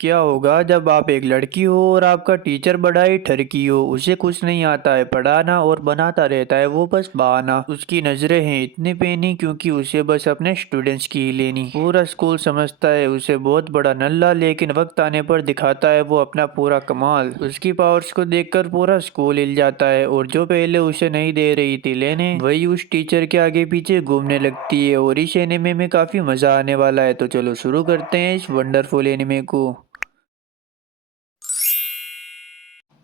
क्या होगा जब आप एक लड़की हो और आपका टीचर बड़ा ही ठरकी हो। उसे कुछ नहीं आता है पढ़ाना और बनाता रहता है वो बस बहाना। उसकी नजरें हैं इतनी पेनी क्योंकि उसे बस अपने स्टूडेंट्स की ही लेनी। पूरा स्कूल समझता है उसे बहुत बड़ा नल्ला, लेकिन वक्त आने पर दिखाता है वो अपना पूरा कमाल। उसकी पावर्स को देखकर पूरा स्कूल हिल जाता है और जो पहले उसे नहीं दे रही थी लेने, वही उस टीचर के आगे पीछे घूमने लगती है। और इस एनिमे में काफी मजा आने वाला है, तो चलो शुरू करते हैं इस वंडरफुल एनिमे को।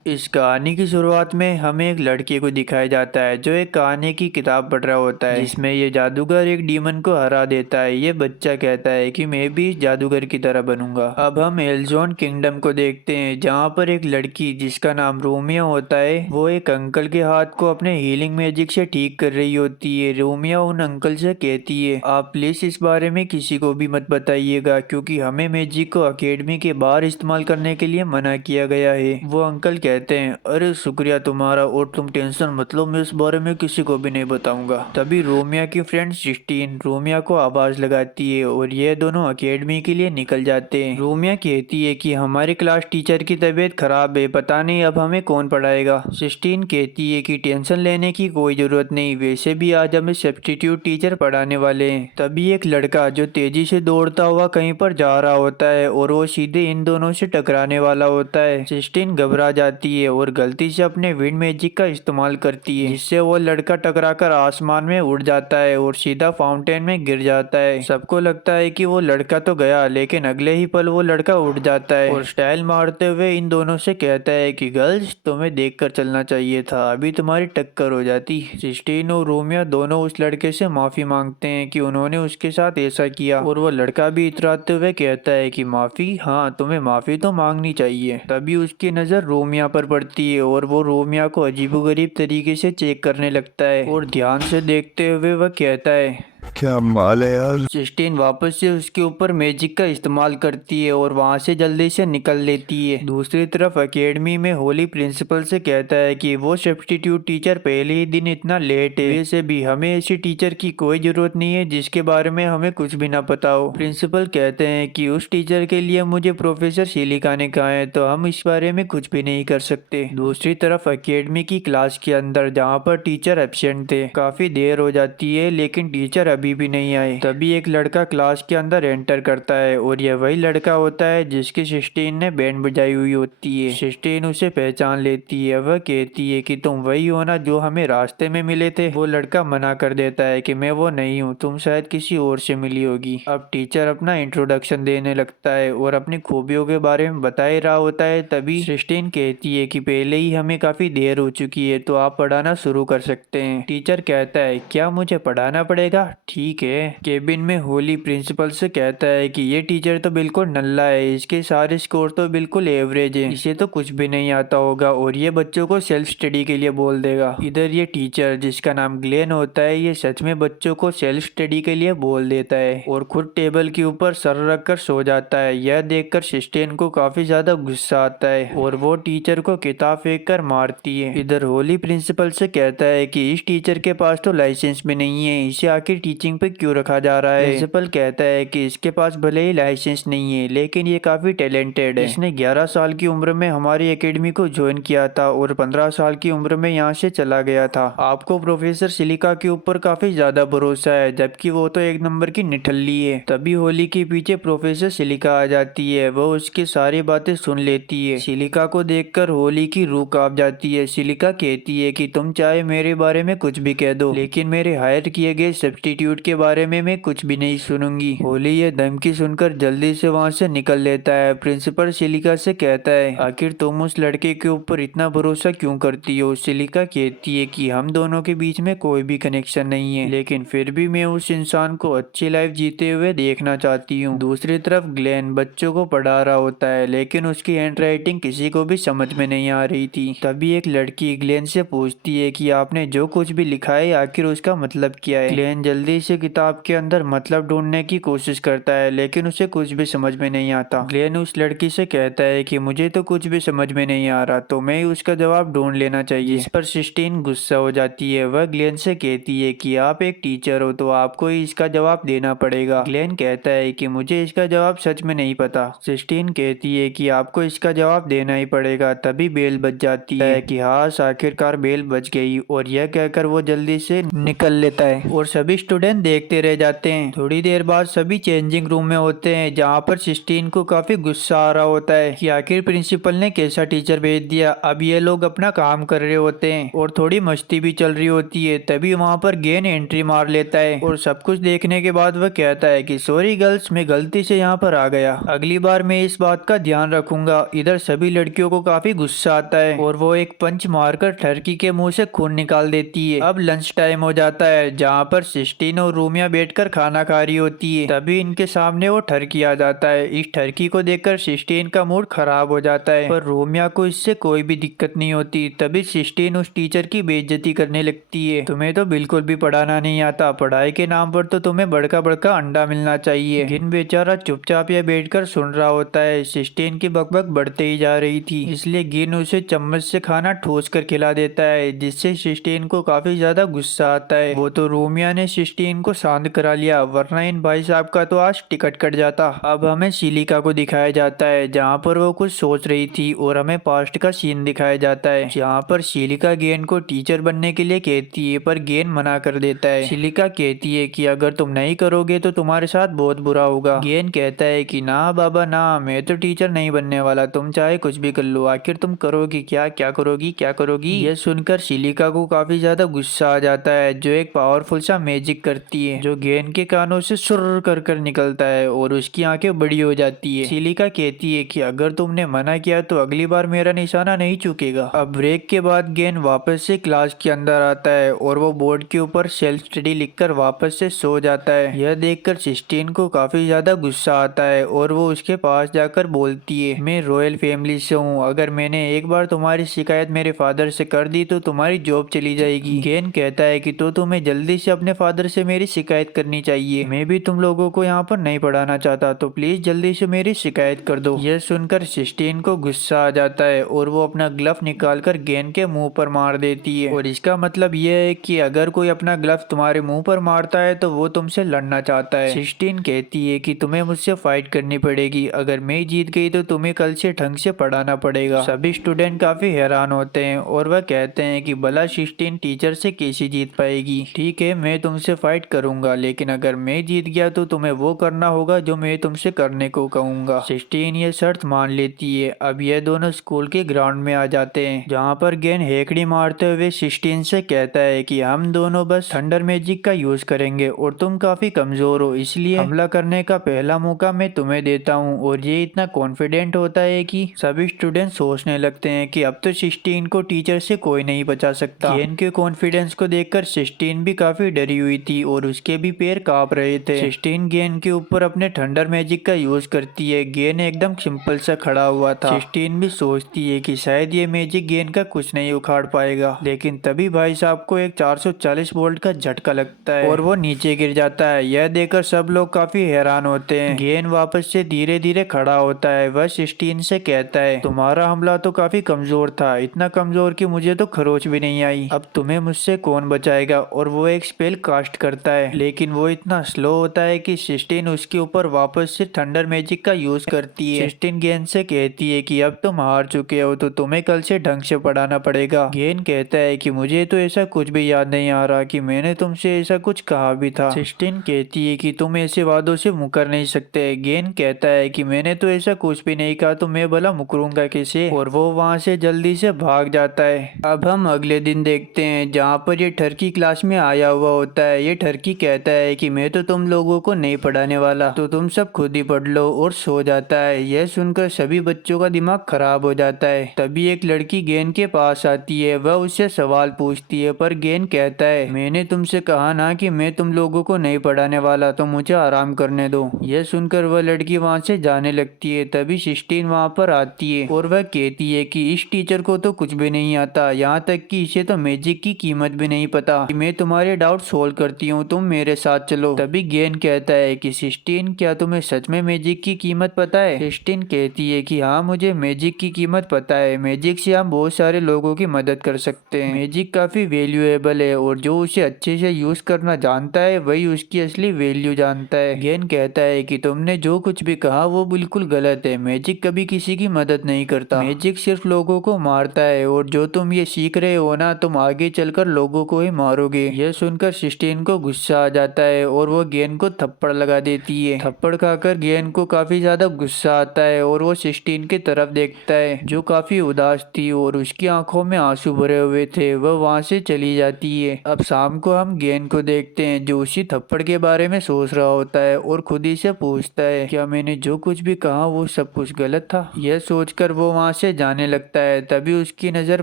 इस कहानी की शुरुआत में हमें एक लड़के को दिखाया जाता है जो एक कहानी की किताब पढ़ रहा होता है जिसमें ये जादूगर एक डीमन को हरा देता है। ये बच्चा कहता है कि मैं भी इस जादूगर की तरह बनूंगा। अब हम एल्जोन किंगडम को देखते हैं जहाँ पर एक लड़की जिसका नाम रोमिया होता है वो एक अंकल के हाथ को अपने हीलिंग मैजिक से ठीक कर रही होती है। रोमिया उन अंकल से कहती है आप प्लीज इस बारे में किसी को भी मत बताइएगा क्योंकि हमें मैजिक को अकेडमी के बाहर इस्तेमाल करने के लिए मना किया गया है। वो अंकल कहते हैं अरे शुक्रिया तुम्हारा और तुम टेंशन मत लो, मैं इस बारे में किसी को भी नहीं बताऊंगा। तभी रोमिया की फ्रेंड सिस्टीन रोमिया को आवाज लगाती है और ये दोनों अकेडमी के लिए निकल जाते हैं। रोमिया कहती है कि हमारे क्लास टीचर की तबीयत खराब है, पता नहीं अब हमें कौन पढ़ाएगा। सिस्टीन कहती है कि टेंशन लेने की कोई जरूरत नहीं, वैसे भी आज हमें सब्स्टिट्यूट टीचर पढ़ाने वाले हैं। तभी एक लड़का जो तेजी से दौड़ता हुआ कहीं पर जा रहा होता है और वो सीधे इन दोनों से टकराने वाला होता है। सिस्टीन घबरा जाती है और गलती से अपने विंड मैजिक का इस्तेमाल करती है जिससे वो लड़का टकराकर आसमान में उड़ जाता है और सीधा फाउंटेन में गिर जाता है। सबको लगता है कि वो लड़का तो गया, लेकिन अगले ही पल वो लड़का उड़ जाता है और स्टाइल मारते हुए इन दोनों से कहता है कि गर्ल्स तुम्हें देखकर चलना चाहिए था, अभी तुम्हारी टक्कर हो जाती। सिस्टीन और रोमिया दोनों उस लड़के से माफी मांगते हैं कि उन्होंने उसके साथ ऐसा किया और वो लड़का भी इतराते हुए कहता है कि माफी, हाँ तुम्हें माफी तो मांगनी चाहिए। तभी उसकी नजर रोमिया पर पड़ती है और वो रोमिया को अजीबोगरीब तरीके से चेक करने लगता है और ध्यान से देखते हुए वह कहता है क्या माल है यार। सिस्टीन वापस से उसके ऊपर मैजिक का इस्तेमाल करती है और वहां से जल्दी से निकल लेती है। दूसरी तरफ एकेडमी में होली प्रिंसिपल से कहता है कि वो सब्स्टिट्यूट टीचर पहले ही दिन इतना लेट है, वैसे भी हमें ऐसी टीचर की कोई जरूरत नहीं है जिसके बारे में हमें कुछ भी ना पता हो। प्रिंसिपल कहते हैं कि उस टीचर के लिए मुझे प्रोफेसर शिलिका ने कहा है तो हम इस बारे में कुछ भी नहीं कर सकते। दूसरी तरफ एकेडमी की क्लास के अंदर जहाँ पर टीचर एब्सेंट थे, काफी देर हो जाती है लेकिन टीचर अभी भी नहीं आए। तभी एक लड़का क्लास के अंदर एंटर करता है और यह वही लड़का होता है जिसकी सिस्टीन ने बैंड बजाई हुई होती है। सिस्टीन उसे पहचान लेती है, वह कहती है कि तुम वही हो ना जो हमें रास्ते में मिले थे। वो लड़का मना कर देता है कि मैं वो नहीं हूँ, तुम शायद किसी और से मिली होगी। अब टीचर अपना इंट्रोडक्शन देने लगता है और अपनी खूबियों के बारे में बता ही रहा होता है। तभी सिस्टीन कहती है कि पहले ही हमें काफी देर हो चुकी है तो आप पढ़ाना शुरू कर सकते हैं। टीचर कहता है क्या मुझे पढ़ाना पड़ेगा, ठीक है। केबिन में होली प्रिंसिपल से कहता है कि ये टीचर तो बिल्कुल नल्ला है, इसके सारे स्कोर तो बिल्कुल एवरेज है, इसे तो कुछ भी नहीं आता होगा और ये बच्चों को सेल्फ स्टडी के लिए बोल देगा। इधर ये टीचर जिसका नाम ग्लेन होता है ये सच में बच्चों को सेल्फ स्टडी के लिए बोल देता है और खुद टेबल के ऊपर सर रखकर सो जाता है। यह देखकर सिस्टेन को काफी ज्यादा गुस्सा आता है और वो टीचर को किताब फेंक कर मारती है। इधर होली प्रिंसिपल से कहता है कि इस टीचर के पास तो लाइसेंस भी नहीं है, इसे आखिर टीचिंग पे क्यों रखा जा रहा है। प्रिंसिपल कहता है कि इसके पास भले ही लाइसेंस नहीं है लेकिन ये काफी टैलेंटेड है। इसने 11 साल की उम्र में हमारी एकेडमी को ज्वाइन किया था और 15 साल की उम्र में यहाँ से चला गया था। आपको प्रोफेसर सिलिका के ऊपर काफी ज्यादा भरोसा है जबकि वो तो एक नंबर की निठल्ली है। तभी होली के पीछे प्रोफेसर सिलिका आ जाती है, वो उसकी सारी बातें सुन लेती है। सिलिका को देखकर होली की रूह कांप जाती है। सिलिका कहती है कि तुम चाहे मेरे बारे में कुछ भी कह दो लेकिन मेरे हायर किए गए सब्स्टिट्यूट के बारे में मैं कुछ भी नहीं सुनूंगी। होली ये धमकी सुनकर जल्दी से वहाँ से निकल लेता है। प्रिंसिपल सिलिका से कहता है आखिर तुम उस लड़के के ऊपर इतना भरोसा क्यों करती हो। सिलिका कहती है कि हम दोनों के बीच में कोई भी कनेक्शन नहीं है लेकिन फिर भी मैं उस इंसान को अच्छी लाइफ जीते हुए देखना चाहती हूँ। दूसरी तरफ ग्लेन बच्चों को पढ़ा रहा होता है लेकिन उसकी हैंड राइटिंग किसी को भी समझ में नहीं आ रही थी। तभी एक लड़की ग्लेन से पूछती है कि आपने जो कुछ भी लिखा है आखिर उसका मतलब क्या है। ग्लेन जल्दी से किताब के अंदर मतलब ढूंढने की कोशिश करता है, लेकिन उसे कुछ भी समझ में नहीं आता। ग्लेन उस लड़की से कहता है कि मुझे तो कुछ भी समझ में नहीं आ रहा, तो मैं उसका जवाब ढूंढ लेना चाहिए। इस पर सिस्टीन गुस्सा हो जाती है। वह ग्लेन से कहती है कि आप एक टीचर हो तो आपको ही इसका जवाब देना पड़ेगा। ग्लेन कहता है कि मुझे इसका जवाब सच में नहीं पता। सिस्टीन कहती है कि आपको इसका जवाब देना ही पड़ेगा। तभी बेल बज जाती है कि हाँ, आखिरकार बेल बज गई, और यह कहकर वो जल्दी से निकल लेता है और सभी स्टूडेंट देखते रह जाते हैं। थोड़ी देर बाद सभी चेंजिंग रूम में होते हैं, जहाँ पर सिस्टीन को काफी गुस्सा आ रहा होता है कि आखिर प्रिंसिपल ने कैसा टीचर भेज दिया। अब ये लोग अपना काम कर रहे होते हैं और थोड़ी मस्ती भी चल रही होती है। तभी वहाँ पर गेन एंट्री मार लेता है और सब कुछ देखने के बाद वह कहता है कि सॉरी गर्ल्स, मैं गलती से यहाँ पर आ गया, अगली बार मैं इस बात का ध्यान रखूंगा। इधर सभी लड़कियों को काफी गुस्सा आता है और वो एक पंच मारकर टर्की के मुंह से खून निकाल देती है। अब लंच टाइम हो जाता है, जहाँ पर सिस्टीन और रूमिया बैठकर खाना खा रही होती है। तभी इनके सामने वो टर्की आ जाता है। इस टर्की को देखकर सिस्टीन का मूड खराब हो जाता है, पर रूमिया को इससे कोई भी दिक्कत नहीं होती। तभी सिस्टीन उस टीचर की बेइज्जती करने लगती है। तुम्हें तो बिल्कुल भी पढ़ाना नहीं आता, पढ़ाई के नाम पर तो तुम्हें बड़का बड़का अंडा मिलना चाहिए। गिन बेचारा चुपचाप या बैठकर सुन रहा होता है। सिस्टीन की बकबक बढ़ते ही जा रही थी, इसलिए गिन उसे चम्मच से खाना ठोस कर खिला देता है, जिससे सिस्टीन को काफी ज्यादा गुस्सा आता है। वो तो रोमिया ने सिस्टीन को शांत करा लिया, वरना इन भाई साहब का तो आज टिकट कट जाता। अब हमें सिलिका को दिखाया जाता है, जहाँ पर वो कुछ सोच रही थी, और हमें पास्ट का सीन दिखाया जाता है, जहाँ पर सिलिका गेन को टीचर बनने के लिए कहती है, पर गेन मना कर देता है। सिलिका कहती है कि अगर तुम नहीं करोगे तो तुम्हारे साथ बहुत बुरा होगा। गेन कहता है कि ना बाबा ना, मैं तो टीचर नहीं बनने वाला, तुम चाहे कुछ भी कर लो, आखिर तुम करोगी क्या, क्या करोगी, क्या करोगी। यह सुनकर सिलिका को काफी ज्यादा गुस्सा आ जाता है, जो एक पावरफुल सा मैजिक करती है, जो गेन के कानों से सुर कर कर निकलता है और उसकी आंखें बड़ी हो जाती है। सिलिका कहती है कि अगर तुमने मना किया तो अगली बार मेरा निशाना नहीं चूकेगा। अब ब्रेक के बाद गेन वापस से क्लास के अंदर आता है और वो बोर्ड के ऊपर सेल्फ स्टडी लिखकर वापस से सो जाता है। यह देखकर सिस्टीन को काफी ज्यादा गुस्सा आता है और वो उसके पास जाकर बोलती है, मैं रॉयल फैमिली से हूँ, अगर मैंने एक बार तुम्हारी शिकायत मेरे फादर से कर दी तो तुम्हारी जॉब चली जाएगी। गेन कहता है कि तो तुम्हें जल्दी से अपने फादर से मेरी शिकायत करनी चाहिए, मैं भी तुम लोगों को यहाँ पर नहीं पढ़ाना चाहता, तो प्लीज जल्दी से मेरी शिकायत कर दो। यह सुनकर सिस्टीन को गुस्सा आ जाता है और वो अपना ग्लव निकालकर गेन के मुंह पर मार देती है, और इसका मतलब यह है कि अगर कोई अपना ग्लव तुम्हारे मुंह पर मारता है तो वो तुमसे लड़ना चाहता है। सिस्टीन कहती है कि तुम्हें मुझसे फाइट करनी पड़ेगी, अगर मैं जीत गई तो तुम्हें कल से ढंग से पढ़ाना पड़ेगा। सभी स्टूडेंट काफी हैरान होते हैं और वह कहते हैं कि भला सिस्टीन टीचर से कैसे जीत पाएगी। ठीक है, मैं तुमसे फाइट करूंगा, लेकिन अगर मैं जीत गया तो तुम्हें वो करना होगा जो मैं तुमसे करने को कहूंगा। सिस्टीन ये शर्त मान लेती है। अब ये दोनों स्कूल के ग्राउंड में आ जाते हैं, जहाँ पर गेन हेकड़ी मारते हुए सिस्टीन से कहता है कि हम दोनों बस थंडर मैजिक का यूज करेंगे और तुम काफी कमजोर हो, इसलिए हमला करने का पहला मौका मैं तुम्हें देता हूँ। और ये इतना कॉन्फिडेंट होता है कि सभी स्टूडेंट सोचने लगते हैं कि अब तो सिस्टीन को टीचर से कोई नहीं बचा सकता। गेन के कॉन्फिडेंस को देखकर सिस्टीन भी काफी डरी हुई थी और उसके भी पैर कांप रहे थे। सिस्टीन गेन के ऊपर अपने थंडर मैजिक का यूज करती है। गेन एकदम सिंपल सा खड़ा हुआ था। सिस्टीन भी सोचती है कि शायद ये मैजिक गेन का कुछ नहीं उखाड़ पाएगा, लेकिन तभी भाई साहब को एक 440 वोल्ट का झटका लगता है और वो नीचे गिर जाता है। यह देखकर सब लोग काफी हैरान होते हैं। गेन वापस से धीरे धीरे खड़ा होता है। वह सिस्टीन से कहता है, तुम्हारा हमला तो काफी कमजोर था, इतना कमजोर कि मुझे तो खरोच भी नहीं आई, अब तुम्हें मुझसे कौन बचाएगा। और वो एक स्पेल कास्ट करता है, लेकिन वो इतना स्लो होता है कि सिस्टीन उसके ऊपर वापस से थंडर मैजिक का यूज करती है। सिस्टीन गेन से कहती है कि अब तुम हार चुके हो तो तुम्हें कल से ढंग से पढ़ाना पड़ेगा। गेन कहता है कि मुझे तो ऐसा कुछ भी याद नहीं आ रहा कि मैंने तुमसे ऐसा कुछ कहा भी था। सिस्टीन कहती है कि तुम ऐसे वादों से मुकर नहीं सकते। गेन कहता है कि मैंने तो ऐसा कुछ भी नहीं कहा, तो मैं भला मुकरूंगा कैसे। और वो वहाँ से जल्दी से भाग जाता है। अब हम अगले दिन देखते हैं, जहाँ पर ये टर्की क्लास में आया हुआ होता है। ये टर्की कहता है कि मैं तो तुम लोगों को नहीं पढ़ाने वाला, तो तुम सब खुद ही पढ़ लो, और सो जाता है। यह सुनकर सभी बच्चों का दिमाग खराब हो जाता है। तभी एक लड़की गेन के पास आती है। वह उससे सवाल पूछती है, पर गेन कहता है, मैंने तुमसे कहा ना कि मैं तुम लोगों को नहीं पढ़ाने वाला, तो मुझे आराम करने दो। यह सुनकर वह लड़की वहाँ से जाने लगती है। तभी सिस्टीन वहाँ पर आती है और वह कहती है कि इस टीचर को तो कुछ भी नहीं आता, यहाँ तक कि इसे तो मैजिक की कीमत भी नहीं पता। मैं तुम्हारे डाउट सोल्व करती हूँ हूँ, तुम मेरे साथ चलो। तभी गेन कहता है कि सिस्टीन, क्या तुम्हें सच में मैजिक की कीमत पता है? सिस्टीन कहती है कि हाँ, मुझे मैजिक की कीमत पता है। मैजिक से हम बहुत सारे लोगों की मदद कर सकते हैं। मैजिक काफी वैल्यूएबल है और जो उसे अच्छे से यूज करना जानता है वही उसकी असली वैल्यू जानता है। गेन कहता है कि तुमने जो कुछ भी कहा वो बिल्कुल गलत है। मैजिक कभी किसी की मदद नहीं करता। मैजिक सिर्फ लोगों को मारता है और जो तुम ये सीख रहे हो ना, तुम आगे चलकर लोगों को ही मारोगे। यह सुनकर सिस्टीन को गुस्सा आ जाता है और वो गेन को थप्पड़ लगा देती है। थप्पड़ खाकर गेन को काफी ज्यादा गुस्सा आता है और वो सिस्टीन की तरफ देखता है जो काफी उदास थी और उसकी आंखों में आंसू भरे हुए थे। वह वहां से चली जाती है। अब शाम को हम गेन को देखते हैं जो उसी थप्पड़ के बारे में सोच रहा होता है और खुद ही से पूछता है, क्या मैंने जो कुछ भी कहा वो सब कुछ गलत था? यह सोचकर वो वहां से जाने लगता है। तभी उसकी नजर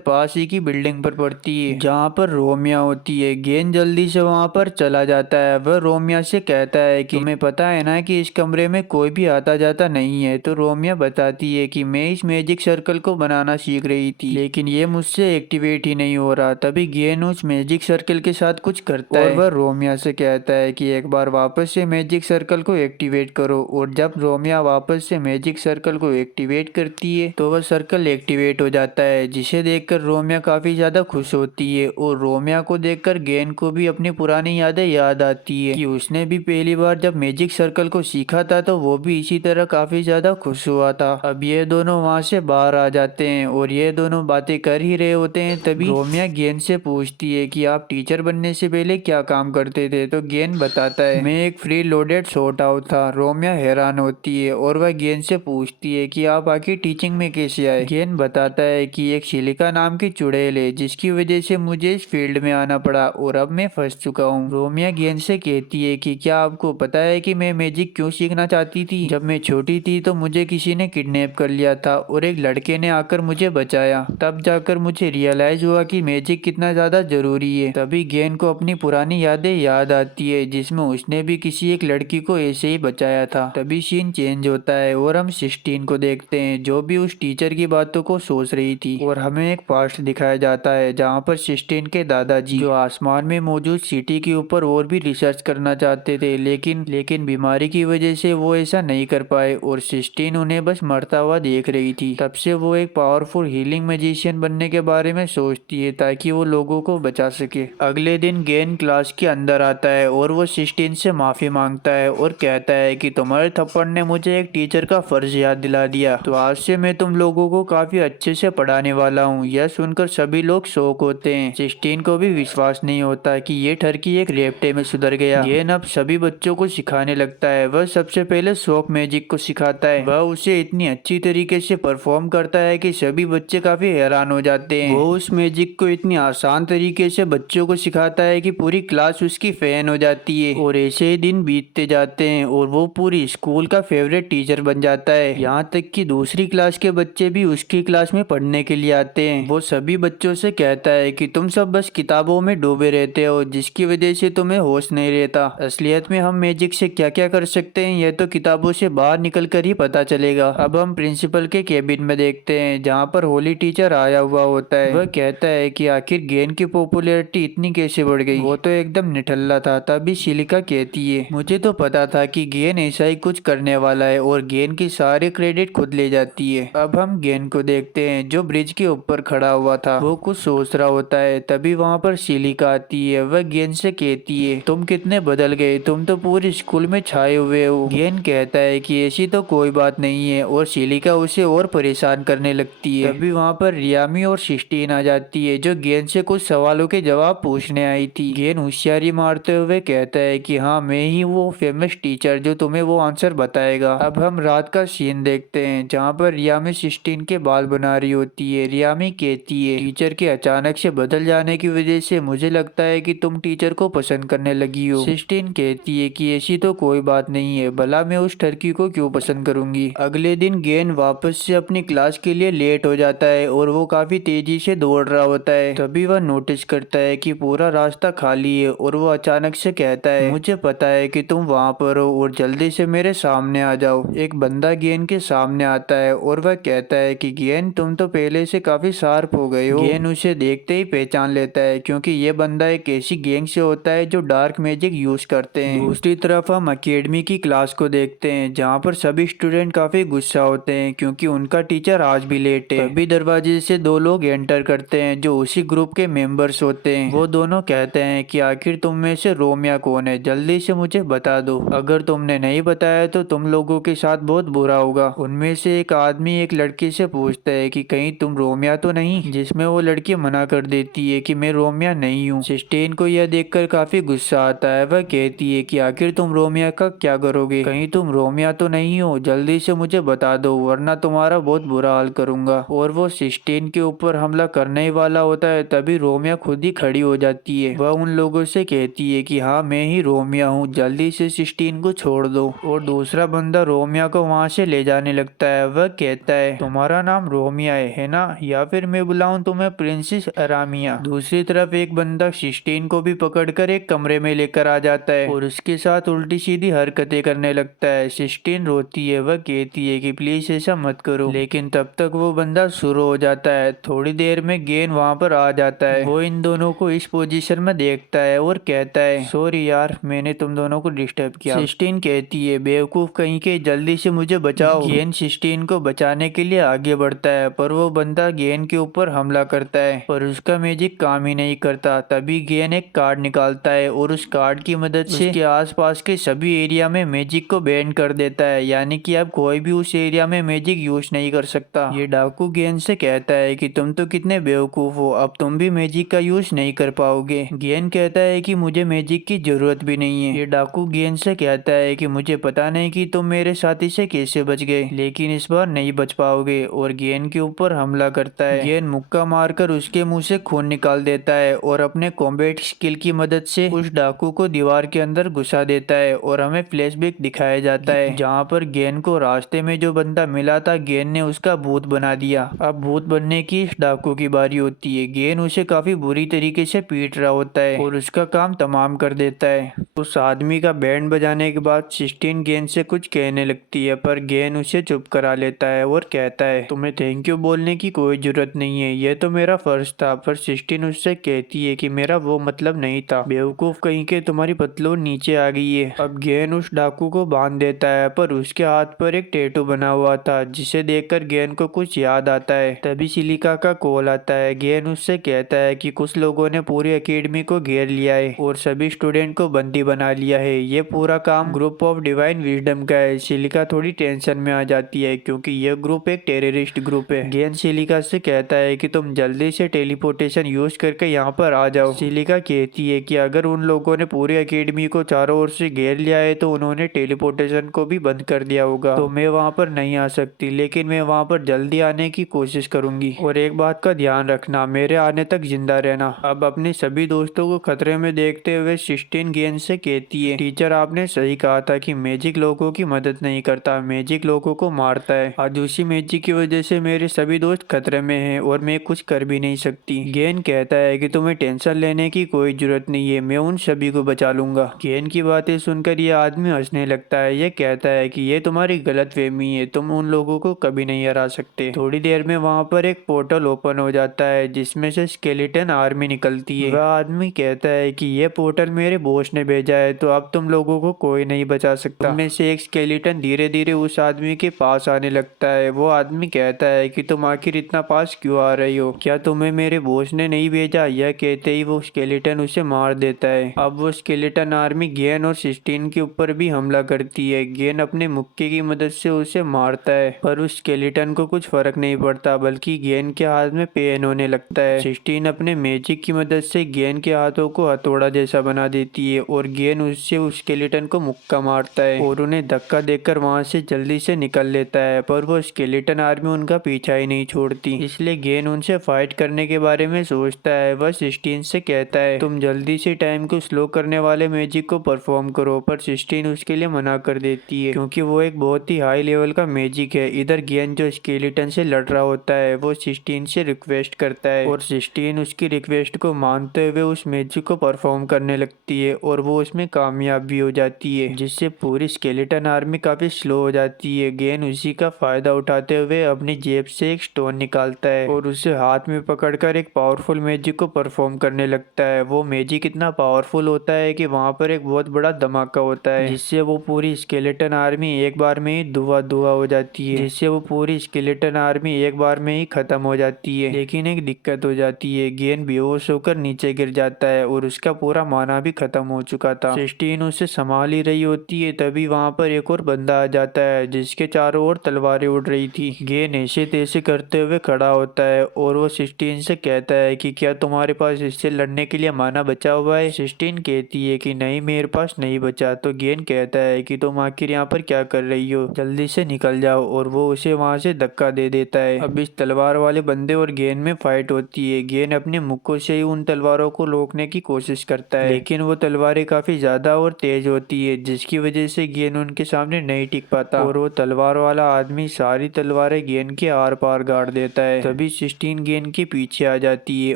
पास ही की बिल्डिंग पर पड़ती है जहाँ पर रोमिया होती है। गेन जल्दी से वहां पर चला जाता है। वह रोमिया से कहता है कि तुम्हें पता है ना कि इस कमरे में कोई भी आता जाता नहीं है। तो रोमिया बताती है कि मैं इस मैजिक सर्कल को बनाना सीख रही थी लेकिन ये मुझसे एक्टिवेट ही नहीं हो रहा। तभी गेन उस मैजिक सर्कल के साथ कुछ करता है और वह रोमिया से कहता है कि एक बार वापस से मैजिक सर्कल को एक्टिवेट करो। और जब रोमिया वापस से मैजिक सर्कल को एक्टिवेट करती है तो वह सर्कल एक्टिवेट हो जाता है, जिसे देखकर रोमिया काफी ज्यादा खुश होती है। और रोमिया को देखकर गेन को भी अपनी पुरानी यादें याद आती है कि उसने भी पहली बार जब मैजिक सर्कल को सीखा था तो वो भी इसी तरह काफी ज्यादा खुश हुआ था। अब ये दोनों वहाँ से बाहर आ जाते हैं और ये दोनों बातें कर ही रहे होते हैं। तभी रोमिया गेन से पूछती है कि आप टीचर बनने से पहले क्या काम करते थे? तो गेन बताता है, मैं एक फ्री लोडेड शॉट आउट था। रोमिया हैरान होती है और वह गेन से पूछती है कि आप आखिर टीचिंग में कैसे आए? गेन बताता है कि एक सिलिका नाम की चुड़ैल है जिसकी वजह से मुझे इस फील्ड में आना पड़ा और अब मैं फंस चुका हूँ। रोमिया गेन से कहती है कि क्या आपको पता है कि मैं मैजिक क्यों सीखना चाहती थी? जब मैं छोटी थी तो मुझे किसी ने किडनैप कर लिया था और एक लड़के ने आकर मुझे बचाया। तब जाकर मुझे रियलाइज हुआ कि मैजिक कितना ज्यादा जरूरी है। तभी गेन को अपनी पुरानी यादें याद आती है जिसमें उसने भी किसी एक लड़की को ऐसे ही बचाया था। तभी सीन चेंज होता है और हम सिस्टीन को देखते हैं जो भी उस टीचर की बातों को सोच रही थी। और हमें एक पास्ट दिखाया जाता है जहाँ पर सिस्टीन के दादाजी जो आसमान में मौजूद सिटी के ऊपर और भी रिसर्च करना चाहते थे लेकिन बीमारी की वजह से वो ऐसा नहीं कर पाए और सिस्टीन उन्हें बस मरता हुआ देख रही थी। तब से वो एक पावरफुल हीलिंग मैजिशियन बनने के बारे में सोचती है ताकि वो लोगों को बचा सके। अगले दिन गेन क्लास के अंदर आता है और वो सिस्टीन से माफी मांगता है और कहता है कि तुम्हारे थप्पड़ ने मुझे एक टीचर का फर्ज याद दिला दिया, तो आज से मैं तुम लोगों को काफी अच्छे से पढ़ाने वाला हूँ। यह सुनकर सभी लोग शॉक होते हैं। सिस्टीन को भी विश्वास नहीं होता कि ये ठरकी एक रेपटे में सुधर गया। गेन अब सभी बच्चों को सिखाने लगता है। वह सबसे पहले शॉक मैजिक को सिखाता है। वह उसे इतनी अच्छी तरीके से परफॉर्म करता है कि सभी बच्चे काफी हैरान हो जाते हैं। वो उस मैजिक को इतनी आसान तरीके से बच्चों को सिखाता है कि पूरी क्लास उसकी फैन हो जाती है। और ऐसे ही दिन बीतते जाते हैं और वो पूरी स्कूल का फेवरेट टीचर बन जाता है। यहाँ तक कि दूसरी क्लास के बच्चे भी उसकी क्लास में पढ़ने के लिए आते हैं। वो सभी बच्चों से कहता है कि तुम सब बस किताबों में डूबे रहते हो जिसकी वजह से तुम्हें होश नहीं रहता। असलियत में हम मैजिक से क्या क्या कर सकते हैं यह तो किताबों से बाहर निकल कर ही पता चलेगा। अब हम प्रिंसिपल के केबिन में देखते हैं जहाँ पर होली टीचर आया हुआ होता है। वह कहता है कि आखिर गेन की पॉपुलैरिटी इतनी कैसे बढ़ गई, वो तो एकदम निठल्ला था। तभी सिलिका कहती है, मुझे तो पता था कि गेन ऐसा ही कुछ करने वाला है और गेन की सारे क्रेडिट खुद ले जाती है। अब हम गेन को देखते हैं जो ब्रिज के ऊपर खड़ा हुआ था। वो कुछ सोच रहा होता है। तभी वहाँ पर सिलिका आती है। वह गेन से कहती है, तुम कितने बदल गए, तुम तो पूरे स्कूल में छाए हुए हो। गेन कहता है कि ऐसी तो कोई बात नहीं है और सिलिका उसे और परेशान करने लगती है। तभी वहाँ पर रियामी और सिस्टीन आ जाती है जो गेन से कुछ सवालों के जवाब पूछने आई थी। गेन होशियारी मारते हुए कहता है कि हाँ, मैं ही वो फेमस टीचर जो तुम्हें वो आंसर बताएगा। अब हम रात का सीन देखते हैं जहाँ पर रियामी सिस्टीन के बाल बना रही होती है। रियामी कहती है, टीचर के अचानक से बदल जाने की वजह से मुझे लगता है कि तुम टीचर को पसंद करने लगी हो। सिस्टीन कहती है कि ऐसी तो कोई बात नहीं है, भला मैं उस ठरकी को क्यों पसंद करूंगी। अगले दिन गेन वापस से अपनी क्लास के लिए लेट हो जाता है और वो काफी तेजी से दौड़ रहा होता है। तभी वह नोटिस करता है कि पूरा रास्ता खाली है और वो अचानक से कहता है, मुझे पता है कि तुम वहाँ पर हो और जल्दी से मेरे सामने आ जाओ। एक बंदा गेन के सामने आता है और वह कहता है कि गेन, तुम तो पहले से काफी शार्प हो गए हो। गेन उसे देखते ही पहचान लेता है क्योंकि ये बंदा एक ऐसी गैंग से होता है जो डार्क मैजिक यूज करते हैं। दूसरी तरफ हम एकेडमी की क्लास को देखते हैं जहाँ पर सभी स्टूडेंट काफी गुस्सा होते हैं क्योंकि उनका टीचर आज भी लेट है। तभी दरवाजे से दो लोग एंटर करते हैं जो उसी ग्रुप के मेंबर्स होते हैं। वो दोनों कहते हैं कि आखिर तुम में से रोमिया कौन है, जल्दी से मुझे बता दो, अगर तुमने नहीं बताया तो तुम लोगों के साथ बहुत बुरा होगा। उनमें से एक आदमी एक लड़की से पूछता है कि कहीं तुम रोमिया तो नहीं, जिसमें वो लड़की मना कर देती है कि मैं रोमिया नहीं हूँ। सिस्टीन को यह देखकर काफी गुस्सा आता है। वह कहती है कि आखिर तुम रोमिया का क्या करोगे, कहीं तुम रोमिया तो नहीं हो, जल्दी से मुझे बता दो वरना तुम्हारा बहुत बुरा हाल करूंगा। और वो सिस्टीन के ऊपर हमला करने ही वाला होता है तभी रोमिया खुद ही खड़ी हो जाती है। वह उन लोगों से कहती है कि हाँ मैं ही रोमिया हूँ, जल्दी से सिस्टीन को छोड़ दो। और दूसरा बंदा रोमिया को वहाँ से ले जाने लगता है। वह कहता है तुम्हारा नाम रोमिया है ना, या फिर मैं बुलाऊं तुम्हें प्रिंसेस अरामिया। दूसरी तरफ एक बंदा सिस्टीन को भी पकड़कर एक कमरे में लेकर आ जाता है और उसके साथ उल्टी सीधी हरकतें करने लगता है। सिस्टीन रोती है। वह कहती है कि प्लीज ऐसा मत करो, लेकिन तब तक वो बंदा शुरू हो जाता है। थोड़ी देर में गेन वहाँ पर आ जाता है। वो इन दोनों को इस पोजीशन में देखता है और कहता है सॉरी यार मैंने तुम दोनों को डिस्टर्ब किया। सिस्टीन कहती है बेवकूफ कहीं के, जल्दी से मुझे बचाओ। गेन सिस्टीन को बचाने के लिए आगे बढ़ता है पर वो बंदा गेन के ऊपर हमला करता है पर उसका मैजिक काम ही नहीं करता। तभी गेन एक कार्ड निकालता है और उस कार्ड की मदद से उसके आसपास के सभी एरिया में मैजिक को बैन कर देता है, यानी कि अब कोई भी उस एरिया में मैजिक यूज नहीं कर सकता। ये डाकू गेन से कहता है कि तुम तो कितने बेवकूफ हो, अब तुम भी मैजिक का यूज नहीं कर पाओगे। गेन कहता है कि मुझे मैजिक की जरूरत भी नहीं है। ये डाकू गेन से कहता है कि मुझे पता नहीं कि तुम मेरे साथी से कैसे बच गए, लेकिन इस बार नहीं बच पाओगे। और गेन के ऊपर हमला करता है। गेन मुक्का मारकर उसके मुंह से खून निकाल देता है और अपने कॉम्बैट स्किल की मदद से उस डाकू को दीवार के अंदर घुसा देता है। और हमें फ्लैशबैक दिखाया जाता है जहाँ पर गेन को रास्ते में जो बंदा मिला था गेन ने उसका भूत बना दिया। अब भूत बनने की इस डाकू की बारी होती है। गेन उसे काफी बुरी तरीके से पीट रहा होता है और उसका काम तमाम कर देता है। उस आदमी का बैंड बजाने के बाद सिस्टीन गेन से कुछ कहने लगती है पर गेन उसे चुप करा लेता है और कहता है तुम्हें थैंक यू बोलने की कोई जरूरत नहीं है, यह तो मेरा फर्ज था। पर सिस्टीन उससे कहती है कि मेरा वो मतलब नहीं था, बेवकूफ कहीं के, तुम्हारी पतलून नीचे आ गई है। अब गेन उस डाकू को बांध देता है पर उसके हाथ पर एक टैटू बना हुआ था जिसे देखकर गेन को कुछ याद आता है। तभी सिलिका का कॉल आता है। गेन उससे कहता है कि कुछ लोगों ने पूरी एकेडमी को घेर लिया है और सभी स्टूडेंट को बंदी बना लिया है। ये पूरा काम ग्रुप ऑफ डिवाइन विजडम का है। सिलिका थोड़ी टेंशन में आ जाती है क्योंकि यह ग्रुप एक टेररिस्ट ग्रुप है। गेन सिलिका से कहता है कि तुम जल्दी से टेलीपोर्टेशन यूज करके यहाँ पर आ जाओ। सिलिका कहती है कि अगर उन लोगों ने पूरी एकेडमी को चारों ओर से घेर लिया है तो उन्होंने टेलीपोर्टेशन को भी बंद कर दिया होगा, तो मैं वहाँ पर नहीं आ सकती, लेकिन मैं वहाँ पर जल्दी आने की कोशिश करूंगी। और एक बात का ध्यान रखना, मेरे आने तक जिंदा रहना। अब अपने सभी दोस्तों को खतरे में देखते हुए सिस्टीन गेन से कहती है टीचर आपने सही कहा था कि मैजिक लोगों की मदद नहीं करता, मैजिक लोगों को मारता है। आज उसी मैजिक की वजह से मेरे सभी दोस्त खतरे में हैं और मैं कुछ कर भी नहीं सकती। गेन कहता है कि तुम्हें टेंशन लेने की कोई जरूरत नहीं है, मैं उन सभी को बचा लूंगा। गेन की बातें सुनकर यह आदमी हंसने लगता है। यह कहता है कि ये तुम्हारी गलतफहमी है, तुम उन लोगों को कभी नहीं हरा सकते। थोड़ी देर में वहाँ पर एक पोर्टल ओपन हो जाता है जिसमें से स्केलेटन आर्मी निकलती है। वह आदमी कहता है कि यह पोर्टल मेरे बॉस ने भेजा है, तो अब तुम लोगों को कोई नहीं बचा सकता। उनमें से एक स्केलेटन धीरे धीरे उस आदमी के पास आने लगता है। वो आदमी कहता है कि तुम आखिर इतना पास क्यों आ रही हो, क्या तुम्हें मेरे बॉस ने नहीं भेजा? यह कहते ही वो स्केलेटन उसे मार देता है। अब वो स्केलेटन आर्मी गेन और सिस्टीन के ऊपर भी हमला करती है। गेन अपने मुक्के की मदद से उसे मारता है पर उस स्केलेटन को कुछ फर्क नहीं पड़ता, बल्कि गेन के हाथ में पेन होने लगता है। सिस्टीन अपने मैजिक की मदद से गेन के हाथों को हथौड़ा जैसा बना देती है और गेन उससे उस स्केलेटन को मुक्का मारता है और उन्हें धक्का देकर वहां से जल्दी से निकल लेता है। पर वो स्केलेटन आर्मी उनका पीछा ही नहीं छोड़ती, इसलिए गेन उनसे फाइट करने के बारे में सोचता है। वह सिस्टीन से कहता है तुम जल्दी से टाइम को स्लो करने वाले मैजिक को परफॉर्म करो, पर सिस्टीन उसके लिए मना कर देती है क्योंकि वो एक बहुत ही हाई लेवल का मैजिक है। इधर गेन जो स्केलेटन से लड़ रहा होता है वो सिस्टीन से रिक्वेस्ट करता है और सिस्टीन उसकी रिक्वेस्ट को मानते हुए उस मैजिक को परफॉर्म करने लगती है और वो उसमें कामयाब भी हो जाती है, जिससे पूरी स्केलेटन आर्मी काफी स्लो हो जाती है। गेन उसी का फायदा उठाते हुए अपनी जेब से एक स्टोन निकालता है और उसे हाथ में पकड़कर एक पावरफुल मैजिक को परफॉर्म करने लगता है। वो मैजिक इतना इतना पावरफुल होता है कि वहाँ पर एक बहुत बड़ा धमाका होता है, जिससे वो पूरी स्केलेटन आर्मी एक बार में ही धुआं धुआं हो जाती है, जिससे वो पूरी स्केलेटन आर्मी एक बार में ही खत्म हो जाती है। लेकिन एक दिक्कत हो जाती है, गेन बेहोश होकर नीचे गिर जाता है और उसका पूरा माना भी खत्म हो चुका था। सिस्टीन उसे संभाल ही रही होती है, तभी वहाँ पर एक और बंदा आ जाता है जिसके चारों ओर तलवारें उड़ रही थी। गेन ऐसे तैसे करते हुए खड़ा होता है और वो सिस्टीन से कहता है कि क्या तुम्हारे पास इससे लड़ने के लिए माना बचा हुआ है। सिस्टीन कहती है कि नहीं, मेरे पास नहीं बचा। तो गेन कहता है कि तुम आखिर यहाँ पर क्या कर रही हो, जल्दी से निकल जाओ, और वो उसे वहाँ से धक्का दे देता है। अब इस तलवार वाले बंदे और गेन में फाइट होती है। गेन अपने मुक्कों से ही उन तलवारों को रोकने की कोशिश करता है, लेकिन वो तलवारें काफी ज्यादा और तेज होती है, जिसकी वजह से गेन उनके सामने नहीं टिक पाता और वो तलवार वाला आदमी सारी तलवारें गेन के आर पार गाड़ देता है। तभी सिस्टीन गेन के पीछे आ जाती है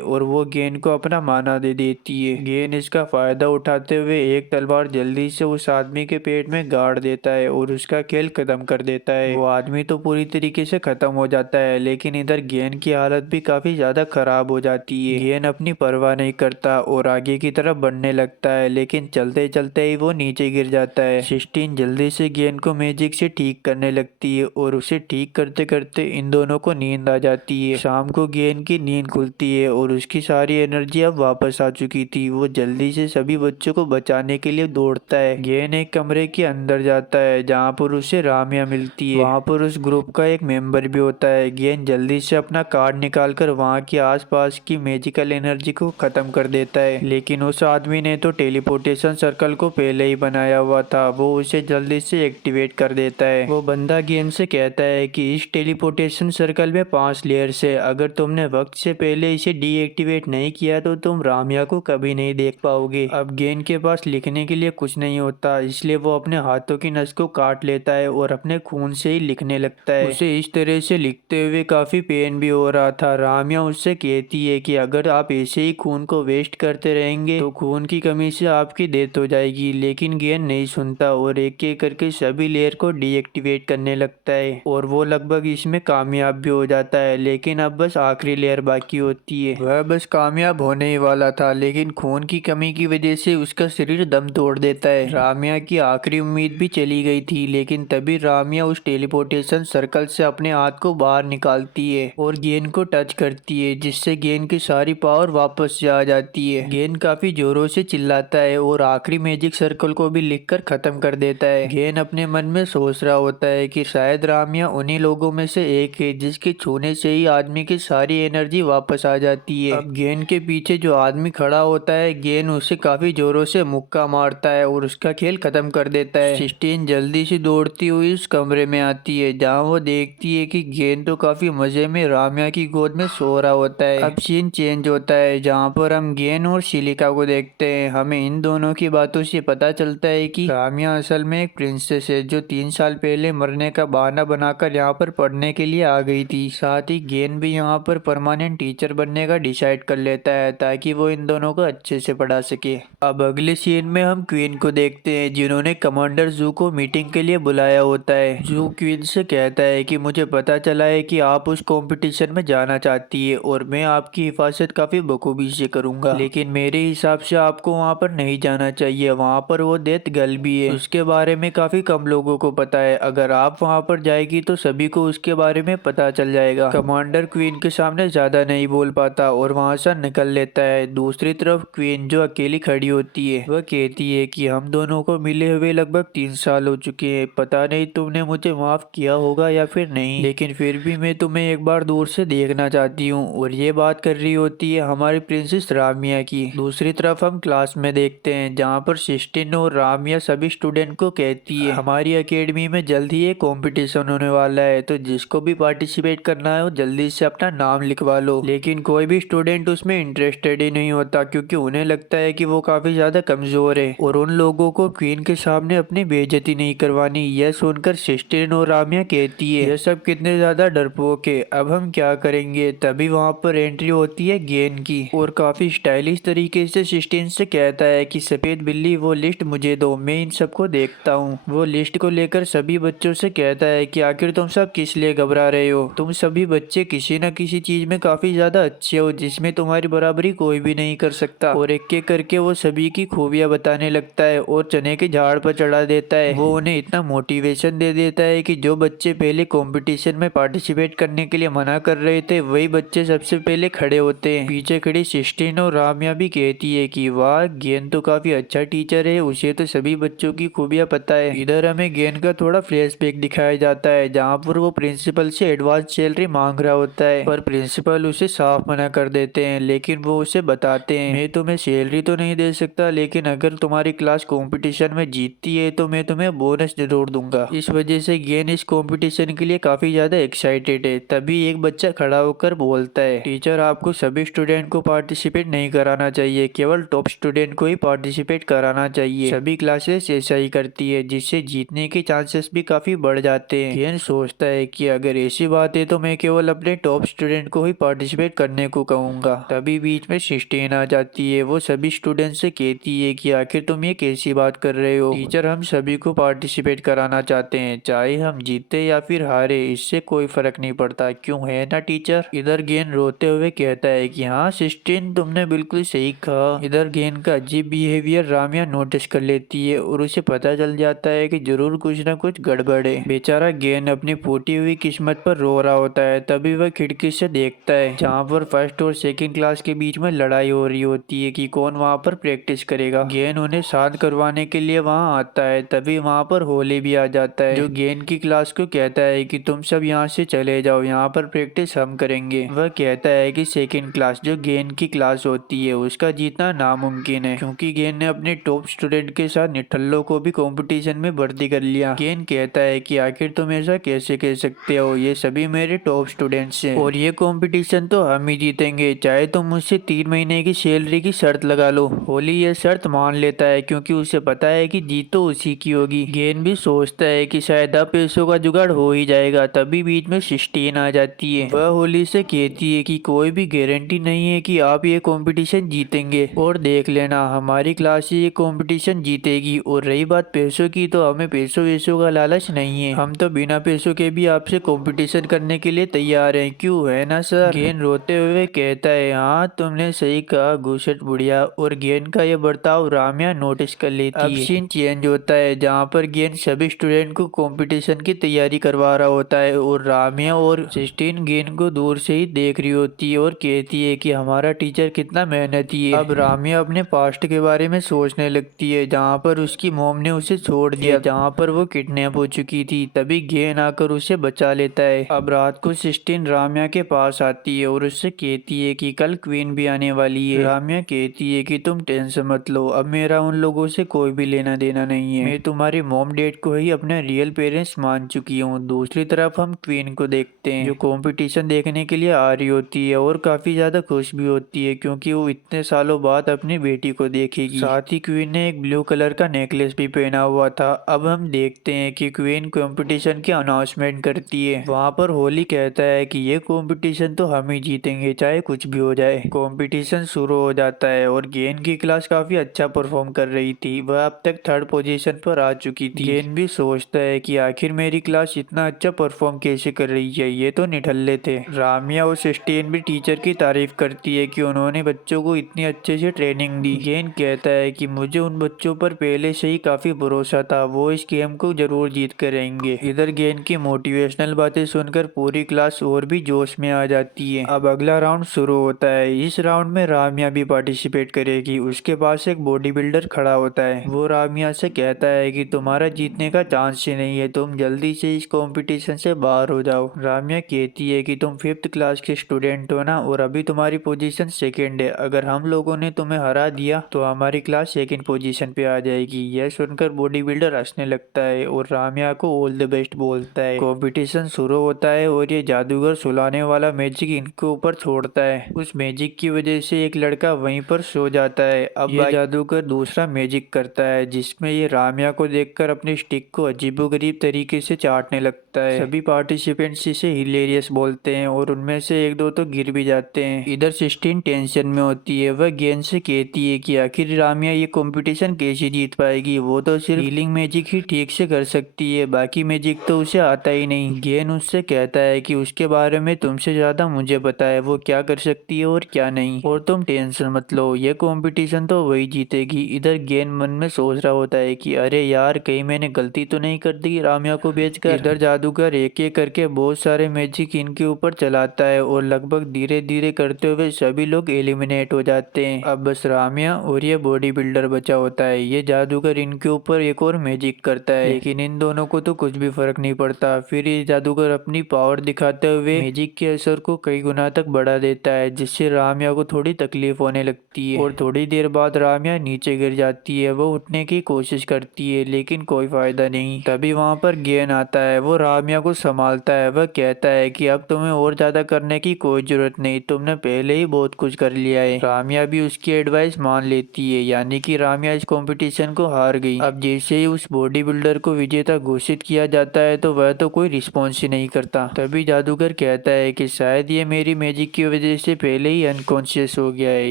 और वो गेन को अपना माना दे देती है। गेन इसका फायदा उठाते हुए एक तलवार जल्दी से उस आदमी के पेट में गाड़ देता है और उसका खेल खत्म कर देता है। वो आदमी तो पूरी तरीके से खत्म हो जाता है, लेकिन इधर गेन की हालत भी काफी ज्यादा खराब हो जाती है। गेन अपनी परवाह नहीं करता और आगे की तरफ बढ़ने लगता है, लेकिन चलते चलते ही वो नीचे गिर जाता है। सिस्टीन जल्दी से गेन को मैजिक से ठीक करने लगती है और उसे ठीक करते करते इन दोनों को नींद आ जाती है। शाम को गेन की नींद खुलती है और उसकी सारी एनर्जी अब वापस आ चुकी थी। वो जल्दी से सभी बच्चों को बचाने के लिए दौड़ता है। गेन एक कमरे के अंदर जाता है जहाँ पर उसे रामिया मिलती है। वहाँ पर उस ग्रुप का एक मेंबर भी होता है। गेन जल्दी से अपना कार्ड निकालकर वहाँ के आसपास की मैजिकल एनर्जी को खत्म कर देता है, लेकिन उस आदमी ने तो टेलीपोर्टेशन सर्कल को पहले ही बनाया हुआ था। वो उसे जल्दी से एक्टिवेट कर देता है। वो बंदा गेन से कहता है कि इस टेलीपोर्टेशन सर्कल में 5 लेयर्स है, अगर तुमने वक्त से पहले इसे डीएक्टिवेट नहीं किया तो तुम रामिया को कभी नहीं देख पाओगे। अब गेन के पास लिखने के लिए कुछ नहीं होता, इसलिए वो अपने हाथों की नस को काट लेता है और अपने खून से ही लिखने लगता है। उसे इस तरह से लिखते हुए काफी पेन भी हो रहा था। रामिया उससे कहती है कि अगर आप ऐसे ही खून को वेस्ट करते रहेंगे तो खून की कमी से आपकी डेथ हो जाएगी, लेकिन गेन नहीं सुनता और एक एक करके सभी लेयर को डीएक्टिवेट करने लगता है और वो लगभग इसमें कामयाब भी हो जाता है। लेकिन अब बस आखिरी लेयर बाकी होती है। वह बस कामयाब होने ही वाला था, लेकिन खून की कमी की वजह से उसका शरीर दम तोड़ देता है। रामिया की आखिरी उम्मीद भी चली गई थी, लेकिन तभी रामिया उस टेलीपोर्टेशन सर्कल से अपने हाथ को बाहर निकालती है और गेन को टच करती है, जिससे गेन की सारी पावर वापस आ जाती है। गेन काफी जोरों से चिल्लाता है और आखिरी मैजिक सर्कल को भी लिखकर खत्म कर देता है। गेन अपने मन में सोच रहा होता है कि शायद रामिया उन्हीं लोगों में से एक है जिसके छूने से ही आदमी की सारी एनर्जी वापस आ जाती है। अब गेन के पीछे जो आदमी खड़ा होता है, गेन उसे काफी जोरों से मुक्का मारता है और उसका खेल खत्म कर देता है। सिस्टीन जल्दी से दौड़ती हुई उस कमरे में आती है जहाँ वो देखती है कि गेन तो काफी मजे में रामिया की गोद में सो रहा होता है। अब सीन चेंज होता है जहाँ पर हम गेन और सिलिका को देखते हैं। हमें इन दोनों की बातों से पता चलता है कि रामिया असल में एक प्रिंसेस है जो 3 साल पहले मरने का बहाना बनाकर यहाँ पर पढ़ने के लिए आ गई थी। साथ ही गेन भी यहाँ पर परमानेंट टीचर बनने का डिसाइड कर लेता है ताकि वो इन दोनों को अच्छे से पढ़ा सके। अब अगले सीन में हम क्वीन को देखते हैं जिन्होंने कमांडर जू को मीटिंग के लिए बुलाया होता है। जू क्वीन से कहता है कि मुझे पता चला है कि आप उस कंपटीशन में जाना चाहती है और मैं आपकी हिफाजत काफी बखूबी से करूंगा, लेकिन मेरे हिसाब से आपको वहाँ पर नहीं जाना चाहिए। वहाँ पर वो डेथ गर्ल भी है, उसके बारे में काफी कम लोगों को पता है। अगर आप वहाँ पर जाएगी तो सभी को उसके बारे में पता चल जाएगा। कमांडर क्वीन के सामने ज्यादा नहीं बोल पाता और वहाँ से निकल लेता है। दूसरी तरफ क्वीन जो अकेली खड़ी होती है, वह कहती है कि हम दोनों को मिले हुए लगभग 3 साल हो चुके हैं। पता नहीं तुमने मुझे माफ किया होगा या फिर नहीं, लेकिन फिर भी मैं तुम्हें एक बार दूर से देखना चाहती हूँ। और ये बात कर रही होती है हमारी प्रिंसेस रामिया की। दूसरी तरफ हम क्लास में देखते हैं जहाँ पर सिस्टीन और रामिया सभी स्टूडेंट को कहती है हमारी एकेडमी में जल्द ही एक कंपटीशन होने वाला है, तो जिसको भी पार्टिसिपेट करना है वो जल्दी से अपना नाम लिखवा लो। लेकिन कोई भी स्टूडेंट उसमें इंटरेस्टेड ही नहीं होता क्योंकि उन्हें लगता है कि वो काफी ज्यादा कमजोर है और उन लोगों को क्वीन के सामने अपनी बेइज्जती नहीं करवानी। यह सुनकर सिस्टीन और रामिया कहती है यह सब कितने ज्यादा डरपोक है, अब हम क्या करेंगे। तभी वहाँ पर एंट्री होती है गेन की और काफी स्टाइलिश तरीके से सिस्टीन से कहता है कि सफेद बिल्ली वो लिस्ट मुझे दो, मैं इन सबको देखता हूँ। वो लिस्ट को लेकर सभी बच्चों से कहता है कि आखिर तुम सब किस लिए घबरा रहे हो, तुम सभी बच्चे किसी न किसी चीज में काफी ज्यादा अच्छे हो जिसमें तुम्हारी बराबरी कोई भी नहीं कर सकता। और एक एक करके वो सभी की खूबियां बताने लगता है और चने के झाड़ पर चढ़ा देता है। वो उन्हें इतना मोटिवेशन दे देता है कि जो बच्चे पहले कंपटीशन में पार्टिसिपेट करने के लिए मना कर रहे थे वही बच्चे सबसे पहले खड़े होते हैं। पीछे खड़ी सिस्टीन और राम्या भी कहती है कि वाह, गेन तो काफी अच्छा टीचर है, उसे तो सभी बच्चों की खूबियां पता है। इधर हमें गेन का थोड़ा फ्लैशबैक दिखाया जाता है जहाँ पर वो प्रिंसिपल से एडवांस सैलरी मांग रहा होता है, पर प्रिंसिपल उसे साफ मना कर देते हैं। लेकिन वो उसे बताते हैं, मैं तुम्हें सैलरी तो नहीं दे सकता, लेकिन अगर तुम्हारी क्लास कंपटीशन में जीतती है तो मैं तुम्हें बोनस जरूर दूंगा। इस वजह से गेन इस कंपटीशन के लिए काफी ज्यादा एक्साइटेड है। तभी एक बच्चा खड़ा होकर बोलता है, टीचर आपको सभी स्टूडेंट को पार्टिसिपेट नहीं कराना चाहिए, केवल टॉप स्टूडेंट को ही पार्टिसिपेट कराना चाहिए। सभी क्लासेस ऐसा ही करती है जिससे जीतने के चांसेस भी काफी बढ़ जाते हैं। गेन सोचता है कि अगर ऐसी बात है तो मैं केवल अपने टॉप स्टूडेंट को ही पार्टिसिपेट करने को कहूंगा। तभी बीच में सिस्टीन आ जाती है। वो सभी स्टूडेंट से कहती है कि आखिर तुम ये कैसी बात कर रहे हो, टीचर हम सभी को पार्टिसिपेट कराना चाहते हैं, चाहे हम जीते या फिर हारे, इससे कोई फर्क नहीं पड़ता, क्यों है ना टीचर। इधर गेन रोते हुए कहता है कि हाँ सिस्टीन, तुमने बिल्कुल सही कहा। इधर गेन का अजीब बिहेवियर राम्या नोटिस कर लेती है और उसे पता चल जाता है कि जरूर कुछ ना कुछ गड़बड़ है। बेचारा गेन अपनी फूटी हुई किस्मत पर रो रहा होता है। तभी वह खिड़की से देखता है जहाँ पर फर्स्ट और सेकंड क्लास के बीच में लड़ाई हो रही होती है कि कौन वहाँ पर प्रैक्टिस करेगा। गेन उन्हें शांत करवाने के लिए वहाँ आता है। तभी वहाँ पर होली भी आ जाता है जो गेन की क्लास को कहता है कि तुम सब यहाँ से चले जाओ, यहाँ पर प्रैक्टिस हम करेंगे। वह कहता है कि सेकंड क्लास जो गेन की क्लास होती है उसका जीतना नामुमकिन है, क्योंकि गेन ने अपने टॉप स्टूडेंट के साथ निठल्लों को भी कंपटीशन में भर्ती कर लिया। गेन कहता है कि आखिर तुम ऐसा कैसे कह सकते हो, ये सभी मेरे टॉप स्टूडेंट्स हैं और ये कंपटीशन तो हम ही जीतेंगे, चाहे तुम मुझसे 3 महीने की सैलरी की शर्त लगा लो। होली ये शर्त मान लेता है क्योंकि उसे पता है कि जीत तो उसी की होगी। गेन भी सोचता है कि शायद अब पैसों का जुगाड़ हो ही जाएगा। तभी बीच में सिस्टीन आ जाती है। वह होली से कहती है कि कोई भी गारंटी नहीं है कि आप ये कंपटीशन जीतेंगे, और देख लेना हमारी क्लास ये कंपटीशन जीतेगी। और रही बात पैसों की, तो हमें पैसों वैसों का लालच नहीं है, हम तो बिना पैसों के भी आपसे कंपटीशन करने के लिए तैयार हैं, क्यों है ना सर। गेन रोते हुए कहता है, हाँ तुमने सही कहा घूसट बुढ़िया। और गेन का ये बर्ताव राम्या नोटिस कर लेती है। अब सीन चेंज होता है जहाँ पर गेन सभी स्टूडेंट को कंपटीशन की तैयारी करवा रहा होता है और राम्या और सिस्टीन गेन को दूर से ही देख रही होती है और कहती है कि हमारा टीचर कितना मेहनती है। अब राम्या अपने पास्ट के बारे में सोचने लगती है जहाँ पर उसकी मॉम ने उसे छोड़ दिया, जहाँ पर वो किडनैप हो चुकी थी। तभी गेन आकर उसे बचा लेता है। अब रात को सिस्टीन राम्या के पास आती है और उससे कहती है कि कल क्वीन भी आने वाली है। राम्या कहती है कि तुम टेंशन मत लो, अब मेरा उन लोगों से कोई भी लेना देना नहीं है, मैं तुम्हारी मॉम डैड को ही अपने रियल पेरेंट्स मान चुकी हूँ। दूसरी तरफ हम क्वीन को देखते हैं जो कंपटीशन देखने के लिए आ रही होती है और काफी ज्यादा खुश भी होती है क्योंकि वो इतने सालों बाद अपनी बेटी को देखेगी। साथ ही क्वीन ने एक ब्लू कलर का नेकलेस भी पहना हुआ था। अब हम देखते हैं कि क्वीन कंपटीशन की अनाउंसमेंट करती है। वहाँ पर होली कहता है कि ये कंपटीशन तो हम ही जीतेंगे चाहे कुछ भी हो जाए। कंपटीशन शुरू हो जाता है और गेन की क्लास काफी अच्छा परफॉर्म कर रही थी। वह अब तक थर्ड पोजीशन पर आ चुकी थी। गेन भी सोचता है कि आखिर मेरी क्लास इतना अच्छा परफॉर्म कैसे कर रही है, ये तो निठल्ले थे। राम्या और सिस्टीन भी टीचर की तारीफ करती है कि उन्होंने बच्चों को इतनी अच्छे से ट्रेनिंग दी। गेन कहता है कि मुझे उन बच्चों पर पहले से ही काफी भरोसा था, वो इस गेम को जरूर जीत कर रहेंगे। इधर गेन की मोटिवेशनल बातें सुनकर पूरी क्लास और भी जोश में आ जाती है। अब अगला राउंड शुरू होता है। इस राउंड में राम्या भी पार्टिसिपेट करेगी। उसके पास एक बॉडी बिल्डर खड़ा होता है। वो राम्या से कहता है कि तुम्हारा जीतने का चांस ही नहीं है, तुम जल्दी से इस कंपटीशन से बाहर हो जाओ। राम्या कहती है कि तुम 5th क्लास के स्टूडेंट हो ना, और अभी तुम्हारी पोजीशन सेकंड है, अगर हम लोगों ने तुम्हें हरा दिया तो हमारी क्लास सेकंड पोजीशन पे आ जाएगी। यह सुनकर बॉडी बिल्डर हंसने लगता है और राम्या को ऑल द बेस्ट बोलता है। कंपटीशन शुरू होता है और ये जादूगर सुलाने वाला मैजिक इनके ऊपर छोड़ता है। उस मैजिक की वजह से एक लड़का वहीं पर सो जाता है। अब ये जादूगर दूसरा मैजिक करता है जिसमें ये राम्या को देखकर अपनी स्टिक को अजीबोगरीब तरीके से चाटने लगता होता है। सभी पार्टिसिपेंट्स इसे हिलेरियस बोलते हैं और उनमें से एक दो तो गिर भी जाते हैं। इधर सिस्टीन टेंशन में होती है। वह गेन से कहती है कि आखिर रामिया ये कंपटीशन कैसे जीत पाएगी, वो तो सिर्फ हीलिंग मैजिक ही ठीक से कर सकती है, बाकी मैजिक तो उसे आता ही नहीं। गेन उससे कहता है कि उसके बारे में तुमसे ज्यादा मुझे पता है, वो क्या कर सकती है और क्या नहीं, और तुम टेंशन मत लो, ये कंपटीशन तो वही जीतेगी। इधर गेन मन में सोच रहा होता है कि अरे यार कहीं मैंने गलती तो नहीं कर दी रामिया को बेचकर। इधर जादूगर एक एक करके बहुत सारे मैजिक इनके ऊपर चलाता है और लगभग धीरे धीरे करते हुए सभी लोग एलिमिनेट हो जाते हैं। अब बस रामिया और ये बॉडी बिल्डर बचा होता है। ये जादूगर इनके ऊपर एक और मैजिक करता है, लेकिन इन दोनों को तो कुछ भी फर्क नहीं पड़ता। फिर ये जादूगर अपनी पावर दिखाते हुए मैजिक के असर को कई गुना तक बढ़ा देता है, जिससे रामिया को थोड़ी तकलीफ होने लगती है और थोड़ी देर बाद रामिया नीचे गिर जाती है। वो उठने की कोशिश करती है लेकिन कोई फायदा नहीं। तभी वहाँ पर गेन आता है, वो रामिया को संभालता है। वह कहता है कि अब तुम्हें और ज्यादा करने की कोई जरूरत नहीं, तुमने पहले ही बहुत कुछ कर लिया है। रामिया भी उसकी एडवाइस मान लेती है, यानी कि रामिया इस कंपटीशन को हार गई। अब जैसे ही उस बॉडी बिल्डर को विजेता घोषित किया जाता है तो वह तो कोई रिस्पॉन्स ही नहीं करता। तभी जादूगर कहता है कि शायद ये मेरी मैजिक की वजह से पहले ही अनकॉन्शियस हो गया है,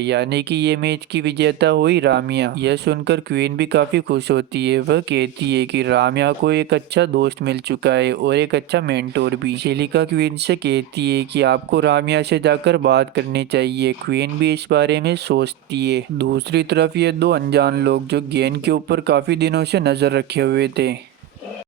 यानी कि ये मैच की विजेता हुई रामिया। यह सुनकर क्वीन भी काफी खुश होती है। वह कहती है कि रामिया को एक अच्छा दोस्त मिल चुका है और एक अच्छा मेंटोर भी। सिलिका क्वीन से कहती है कि आपको रामिया से जाकर बात करनी चाहिए। क्वीन भी इस बारे में सोचती है। दूसरी तरफ ये दो अनजान लोग जो गेन के ऊपर काफी दिनों से नजर रखे हुए थे,